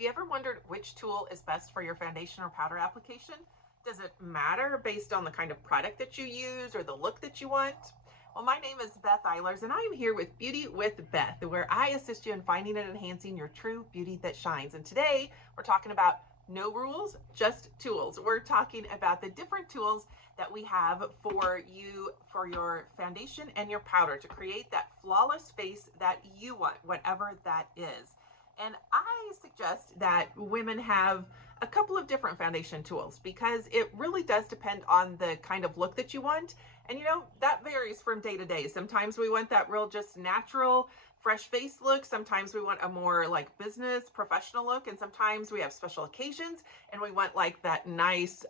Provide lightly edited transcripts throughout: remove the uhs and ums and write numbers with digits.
Have you ever wondered which tool is best for your foundation or powder application? Does it matter based on the kind of product that you use or the look that you want? Well, my name is Beth Eilers, and I am here with Beauty with Beth, where I assist you in finding and enhancing your true beauty that shines. And today we're talking about no rules, just tools. We're talking about the different tools that we have for you, for your foundation and your powder to create that flawless face that you want, whatever that is. And I suggest that women have a couple of different foundation tools because it really does depend on the kind of look that you want. And that varies from day to day. Sometimes we want that real just natural, fresh face look. Sometimes we want a more like business, professional look. And sometimes we have special occasions and we want like that nice,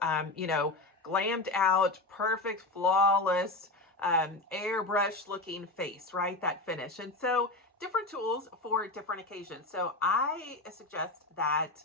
glammed out, perfect, flawless, airbrush looking face, right? That finish. And so different tools for different occasions. So I suggest that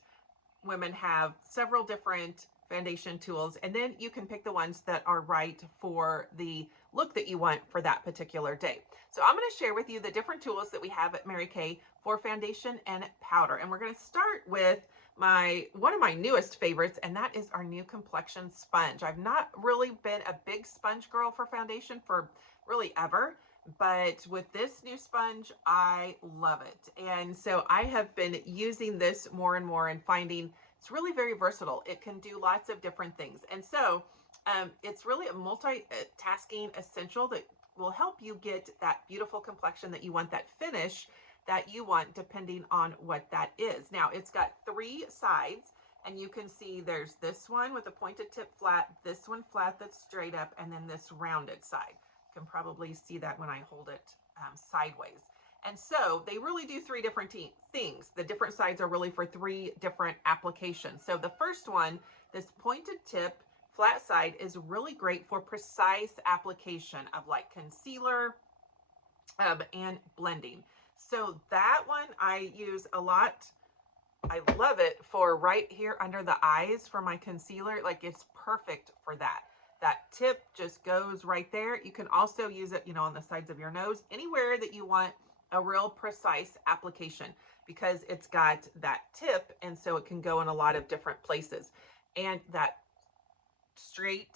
women have several different foundation tools, and then you can pick the ones that are right for the look that you want for that particular day. So I'm going to share with you the different tools that we have at Mary Kay for foundation and powder. And we're going to start with one of my newest favorites, and that is our new complexion sponge. I've not really been a big sponge girl for foundation for really ever, but with this new sponge, I love it. And so I have been using this more and more and finding it's really very versatile. It can do lots of different things. And so it's really a multitasking essential that will help you get that beautiful complexion that you want, that finish that you want, depending on what that is. Now, it's got 3 sides, and you can see there's this one with a pointed tip flat, this one flat that's straight up, and then this rounded side. You can probably see that when I hold it sideways. And so they really do 3 different things. The different sides are really for 3 different applications. So the first one, this pointed tip flat side, is really great for precise application of like concealer and blending. So that one I use a lot. I love it for right here under the eyes for my concealer. Like it's perfect for that. That tip just goes right there. You can also use it, on the sides of your nose, anywhere that you want a real precise application, because it's got that tip, and so it can go in a lot of different places. And that straight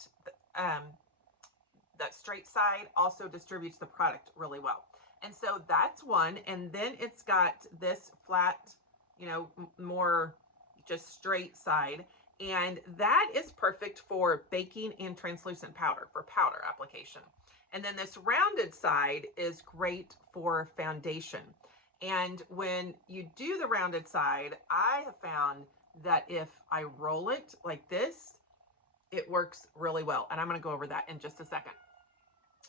side also distributes the product really well. And so that's one. And then it's got this flat, more just straight side. And that is perfect for baking and translucent powder, for powder application. And then this rounded side is great for foundation. And when you do the rounded side, I have found that if I roll it like this, it works really well. And I'm going to go over that in just a second.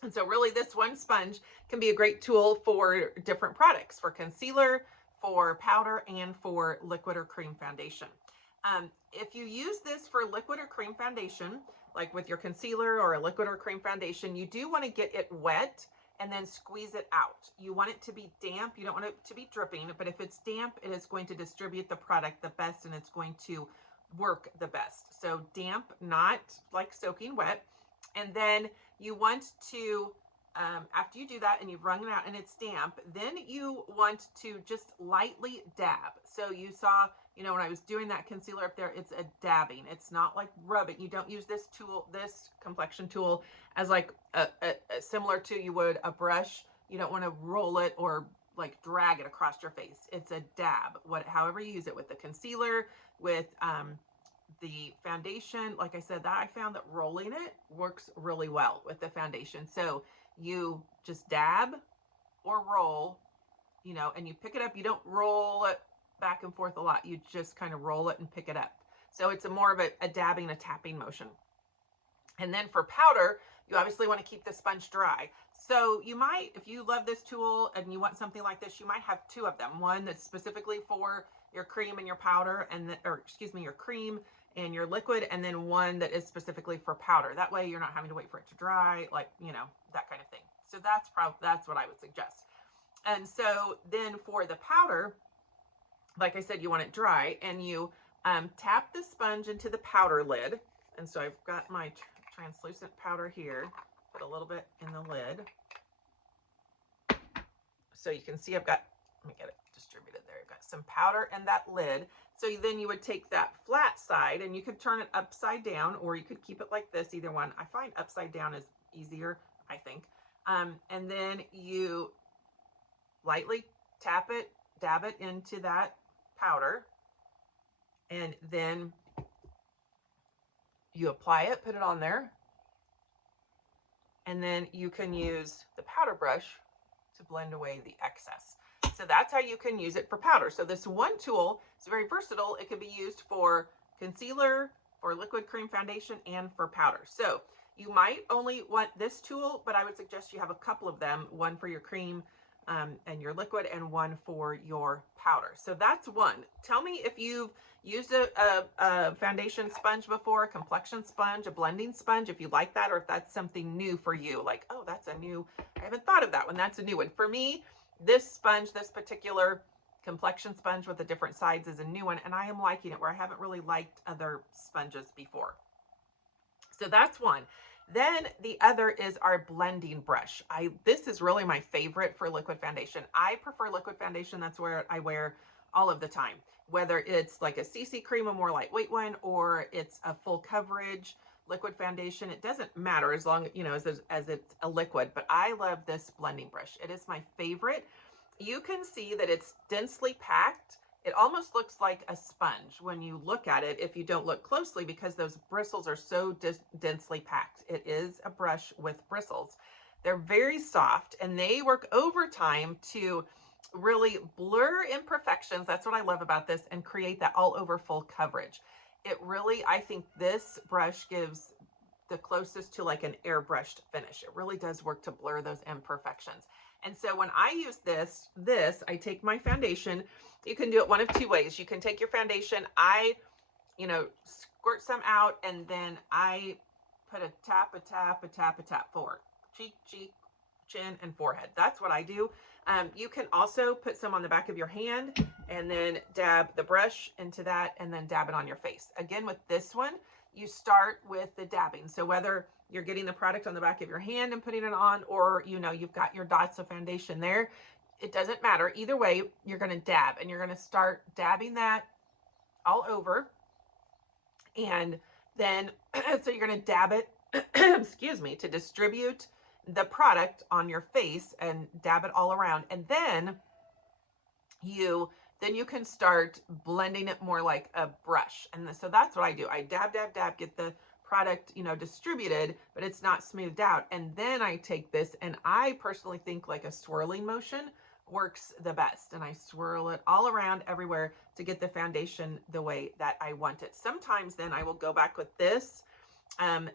And so really this one sponge can be a great tool for different products, for concealer, for powder, and for liquid or cream foundation. If you use this for liquid or cream foundation, like with your concealer or a liquid or cream foundation, you do want to get it wet and then squeeze it out. You want it to be damp. You don't want it to be dripping, but if it's damp, it is going to distribute the product the best and it's going to work the best. So damp, not like soaking wet. And then you want to, after you do that and you've wrung it out and it's damp, then you want to just lightly dab. So you saw, when I was doing that concealer up there, it's a dabbing. It's not like rubbing. You don't use this tool, this complexion tool, as like a similar to you would a brush. You don't want to roll it or like drag it across your face. It's a dab. However you use it, with the concealer, with the foundation. Like I said, that I found that rolling it works really well with the foundation. So you just dab or roll, and you pick it up. You don't roll it back and forth a lot. You just kind of roll it and pick it up. So it's more of a dabbing, a tapping motion. And then for powder, you obviously want to keep the sponge dry. So you might, if you love this tool and you want something like this, you might have 2 of them. One that's specifically for your cream and your powder, your cream and your liquid, and then one that is specifically for powder. That way you're not having to wait for it to dry, like, that kind of thing. So that's what I would suggest. And so then for the powder, like I said, you want it dry, and you tap the sponge into the powder lid. And so I've got my translucent powder here, put a little bit in the lid. So you can see I've got, let me get it distributed there. You've got some powder and that lid. So then you would take that flat side and you could turn it upside down, or you could keep it like this, either one. I find upside down is easier, I think. And then you lightly tap it, dab it into that powder, and then you apply it, put it on there, and then you can use the powder brush to blend away the excess. So that's how you can use it for powder. So this one tool is very versatile. It can be used for concealer, for liquid cream foundation, and for powder. So you might only want this tool, but I would suggest you have a couple of them, one for your cream and your liquid, and one for your powder. So that's one. Tell me if you've used a foundation sponge before, a complexion sponge, a blending sponge, if you like that, or if that's something new for you. Like, oh, that's a new, I haven't thought of that one. That's a new one. For me, this sponge, this particular complexion sponge with the different sides, is a new one, and I am liking it, where I haven't really liked other sponges before. So that's one. Then the other is our blending brush. This is really my favorite for liquid foundation. I prefer liquid foundation. That's where I wear all of the time, whether it's like a CC cream, a more lightweight one, or it's a full coverage liquid foundation. It doesn't matter as long, you know, as it's a liquid, but I love this blending brush. It is my favorite. You can see that it's densely packed. It almost looks like a sponge when you look at it, if you don't look closely, because those bristles are so densely packed. It is a brush with bristles. They're very soft, and they work overtime to really blur imperfections. That's what I love about this, and create that all over full coverage. It really, I think this brush gives the closest to like an airbrushed finish. It really does work to blur those imperfections. And so when I use this, I take my foundation. You can do it one of two ways. You can take your foundation, squirt some out, and then I put a tap forward. Cheek, chin, and forehead. That's what I do. You can also put some on the back of your hand and then dab the brush into that and then dab it on your face. Again, with this one, you start with the dabbing. So whether you're getting the product on the back of your hand and putting it on, or you've got your dots of foundation there, it doesn't matter. Either way, you're going to dab, and you're going to start dabbing that all over. And then, so you're going to dab it, excuse me, to distribute the product on your face and dab it all around. And then you can start blending it more like a brush. And so that's what I do. I dab, get the product, distributed, but it's not smoothed out. And then I take this, and I personally think like a swirling motion works the best. And I swirl it all around everywhere to get the foundation the way that I want it. Sometimes then I will go back with this. And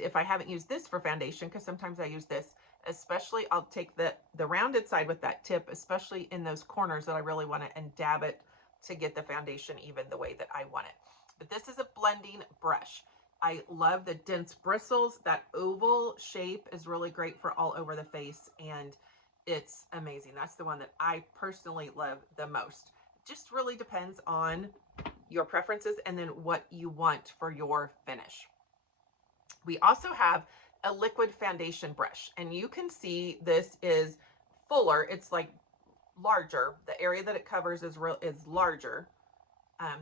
if I haven't used this for foundation, because sometimes I use this, especially I'll take the rounded side with that tip, especially in those corners that I really want it, and dab it to get the foundation even the way that I want it. But this is a blending brush. I love the dense bristles. That oval shape is really great for all over the face, and it's amazing. That's the one that I personally love the most. It just really depends on your preferences and then what you want for your finish. We also have a liquid foundation brush, and you can see this is fuller. It's like larger. The area that it covers is larger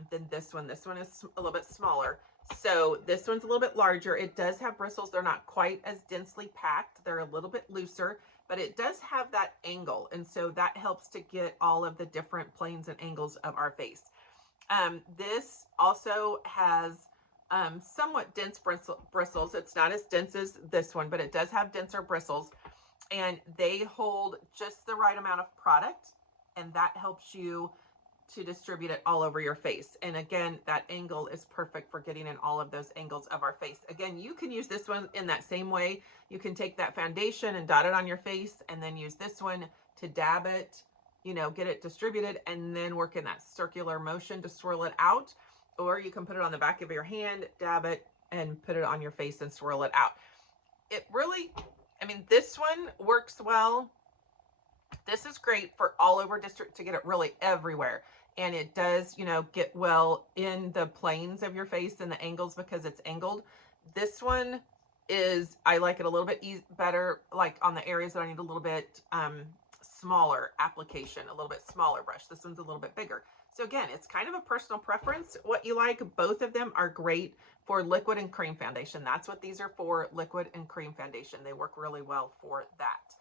than this one. This one is a little bit smaller. So this one's a little bit larger. It does have bristles. They're not quite as densely packed. They're a little bit looser, but it does have that angle. And so that helps to get all of the different planes and angles of our face. This also has somewhat dense bristles. It's not as dense as this one, but it does have denser bristles, and they hold just the right amount of product, and that helps you to distribute it all over your face. And again, that angle is perfect for getting in all of those angles of our face. Again, you can use this one in that same way. You can take that foundation and dot it on your face, and then use this one to dab it, get it distributed, and then work in that circular motion to swirl it out. Or you can put it on the back of your hand, dab it, and put it on your face and swirl it out. It really, this one works well. This is great for all over district to get it really everywhere. And it does, get well in the planes of your face and the angles because it's angled. This one I like it a little bit better, like on the areas that I need a little bit smaller application, a little bit smaller brush. This one's a little bit bigger. So again, it's kind of a personal preference, what you like. Both of them are great for liquid and cream foundation. That's what these are for, liquid and cream foundation. They work really well for that.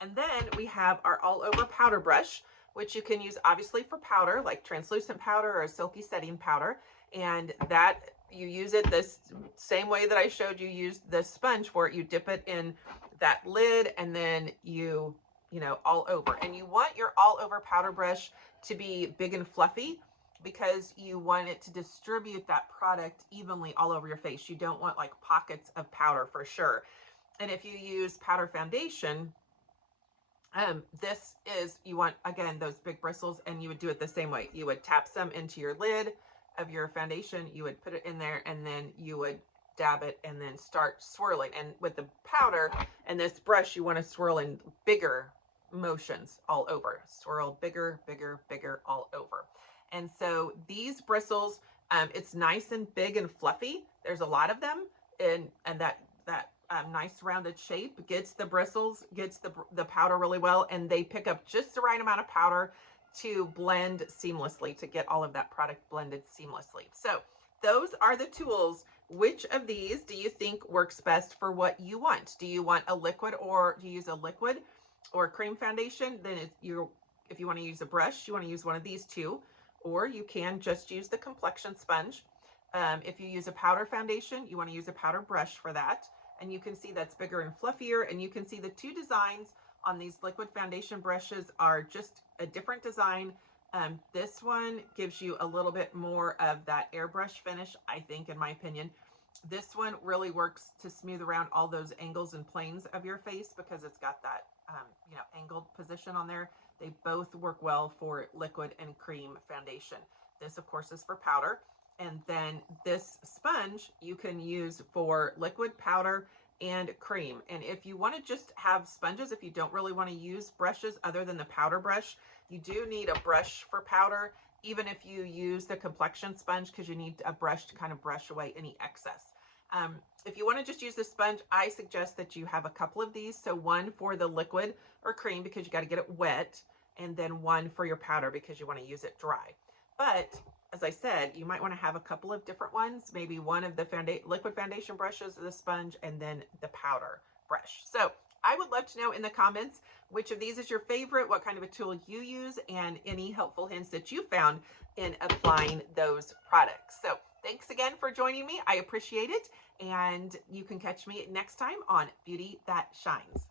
And then we have our all over powder brush, which you can use obviously for powder, like translucent powder or silky setting powder. And that you use it this same way that I showed you use the sponge for it. You dip it in that lid and then you know, all over. And you want your all over powder brush to be big and fluffy because you want it to distribute that product evenly all over your face. You don't want like pockets of powder for sure. And if you use powder foundation, this is, you want, again, those big bristles, and you would do it the same way. You would tap some into your lid of your foundation, you would put it in there, and then you would dab it and then start swirling. And with the powder and this brush, you want to swirl in bigger motions all over. Swirl bigger, bigger, bigger all over. And so these bristles, it's nice and big and fluffy. There's a lot of them, and that nice rounded shape gets the bristles, gets the powder really well, and they pick up just the right amount of powder to blend seamlessly, to get all of that product blended seamlessly. So those are the tools. Which of these do you think works best for what you want? Do you want a liquid, or do you use a liquid or cream foundation? Then if you want to use a brush, you want to use one of these two, or you can just use the complexion sponge. If you use a powder foundation, you want to use a powder brush for that. And you can see that's bigger and fluffier, and you can see the two designs on these liquid foundation brushes are just a different design. This one gives you a little bit more of that airbrush finish, I think, in my opinion. This one really works to smooth around all those angles and planes of your face because it's got that angled position on there. They both work well for liquid and cream foundation. This, of course, is for powder. And then this sponge you can use for liquid, powder, and cream. And if you want to just have sponges, if you don't really want to use brushes other than the powder brush, you do need a brush for powder, even if you use the complexion sponge, because you need a brush to kind of brush away any excess. If you want to just use the sponge, I suggest that you have a couple of these. So one for the liquid or cream because you got to get it wet, and then one for your powder because you want to use it dry. But as I said, you might want to have a couple of different ones, maybe one of the liquid foundation brushes, the sponge, and then the powder brush. So I would love to know in the comments which of these is your favorite, what kind of a tool you use, and any helpful hints that you found in applying those products. So thanks again for joining me. I appreciate it. And you can catch me next time on Beauty That Shines.